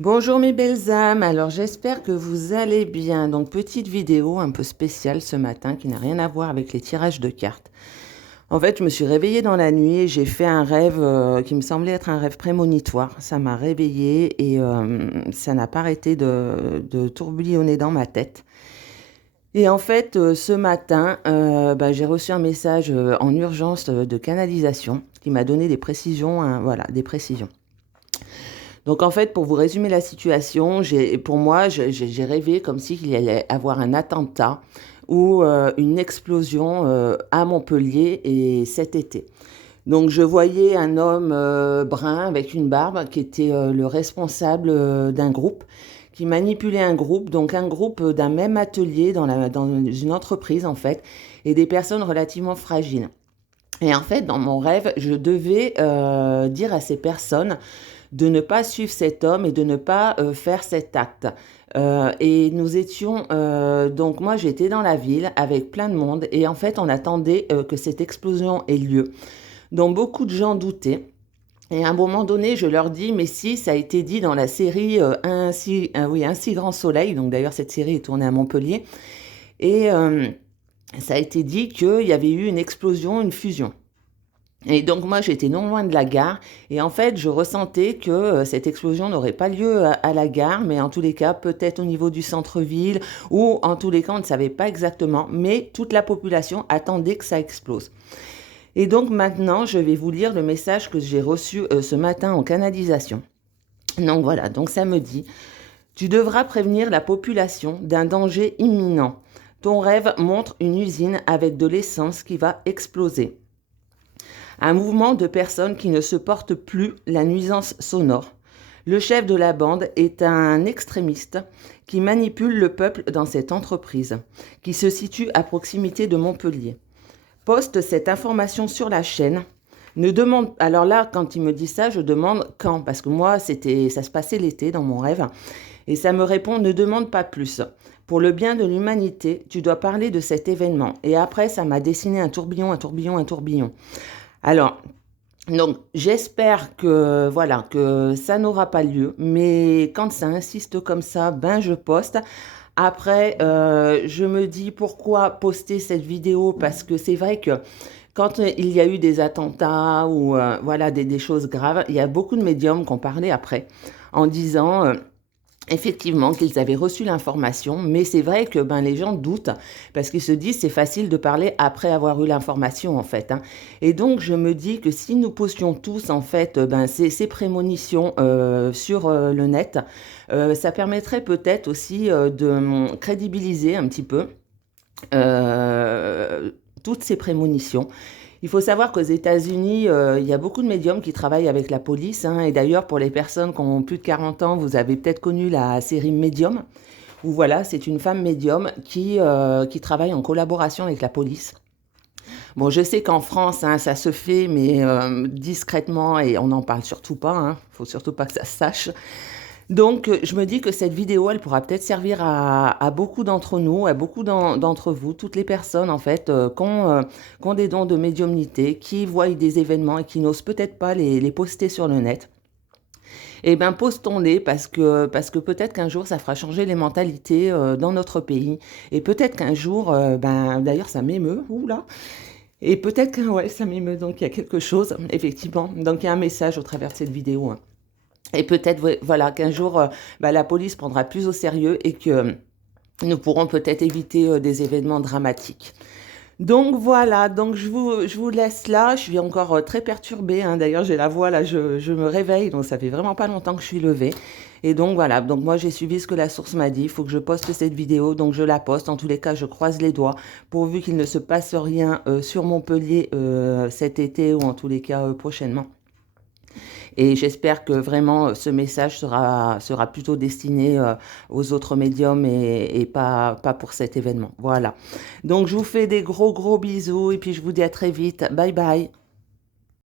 Bonjour mes belles âmes, alors j'espère que vous allez bien. Donc petite vidéo un peu spéciale ce matin qui n'a rien à voir avec les tirages de cartes. En fait, je me suis réveillée dans la nuit et j'ai fait un rêve qui me semblait être un rêve prémonitoire. Ça m'a réveillée et ça n'a pas arrêté de tourbillonner dans ma tête. Et en fait, ce matin, j'ai reçu un message en urgence de canalisation qui m'a donné des précisions, hein, voilà, des précisions. Donc en fait, pour vous résumer la situation, pour moi, j'ai rêvé comme s'il y allait avoir un attentat ou une explosion à Montpellier et cet été. Donc je voyais un homme brun avec une barbe qui était le responsable d'un groupe, qui manipulait un groupe, donc un groupe d'un même atelier dans une entreprise en fait, et des personnes relativement fragiles. Et en fait, dans mon rêve, je devais dire à ces personnes de ne pas suivre cet homme et de ne pas faire cet acte. Et nous étions, donc moi j'étais dans la ville avec plein de monde et en fait on attendait que cette explosion ait lieu. Donc beaucoup de gens doutaient. Et à un moment donné, je leur dis, mais si, ça a été dit dans la série Un si grand soleil, donc d'ailleurs cette série est tournée à Montpellier, et ça a été dit qu'il y avait eu une explosion, une fusion. Et donc moi j'étais non loin de la gare et en fait je ressentais que cette explosion n'aurait pas lieu à la gare, mais en tous les cas peut-être au niveau du centre-ville ou en tous les cas on ne savait pas exactement, mais toute la population attendait que ça explose. Et donc maintenant je vais vous lire le message que j'ai reçu ce matin en canalisation. Donc voilà, donc ça me dit: tu devras prévenir la population d'un danger imminent. Ton rêve montre une usine avec de l'essence qui va exploser. Un mouvement de personnes qui ne supportent plus la nuisance sonore. Le chef de la bande est un extrémiste qui manipule le peuple dans cette entreprise, qui se situe à proximité de Montpellier. Poste cette information sur la chaîne. Ne demande. Alors là, quand il me dit ça, je demande quand, parce que moi, ça se passait l'été dans mon rêve, et ça me répond: ne demande pas plus. Pour le bien de l'humanité, tu dois parler de cet événement. Et après, ça m'a dessiné un tourbillon, un tourbillon, un tourbillon. Alors, donc, j'espère que voilà que ça n'aura pas lieu, mais quand ça insiste comme ça, ben je poste. Après, je me dis pourquoi poster cette vidéo parce que c'est vrai que quand il y a eu des attentats ou voilà des choses graves, il y a beaucoup de médiums qui ont parlé après en disant effectivement qu'ils avaient reçu l'information, mais c'est vrai que les gens doutent parce qu'ils se disent c'est facile de parler après avoir eu l'information en fait, hein. Et donc je me dis que si nous postions tous en fait ces prémonitions sur le net, ça permettrait peut-être aussi de crédibiliser un petit peu euh, toutes ces prémonitions. Il faut savoir qu'aux États-Unis, il y a beaucoup de médiums qui travaillent avec la police, hein. Et d'ailleurs, pour les personnes qui ont plus de 40 ans, vous avez peut-être connu la série Medium, où voilà, c'est une femme médium qui travaille en collaboration avec la police. Bon, je sais qu'en France, hein, ça se fait, mais discrètement, et on n'en parle surtout pas, hein. Faut surtout pas que ça se sache. Donc, je me dis que cette vidéo, elle pourra peut-être servir à beaucoup d'entre nous, à beaucoup d'entre vous, toutes les personnes en fait qui ont des dons de médiumnité, qui voient des événements et qui n'osent peut-être pas les poster sur le net. Eh bien, postons-les parce que peut-être qu'un jour, ça fera changer les mentalités dans notre pays. Et peut-être qu'un jour, d'ailleurs, ça m'émeut, oula. Et peut-être que, ouais, ça m'émeut, donc il y a quelque chose, effectivement. Donc, il y a un message au travers de cette vidéo, hein. Et peut-être voilà, qu'un jour, la police prendra plus au sérieux et que nous pourrons peut-être éviter des événements dramatiques. Donc voilà, donc je vous laisse là. Je suis encore très perturbée, hein. D'ailleurs, j'ai la voix là, je me réveille, donc ça fait vraiment pas longtemps que je suis levée. Et donc voilà, donc moi j'ai suivi ce que la source m'a dit. Il faut que je poste cette vidéo, donc je la poste. En tous les cas, je croise les doigts pourvu qu'il ne se passe rien sur Montpellier cet été ou en tous les cas prochainement. Et j'espère que vraiment ce message sera plutôt destiné aux autres médiums et pas pour cet événement. Voilà. Donc je vous fais des gros bisous et puis je vous dis à très vite. Bye bye.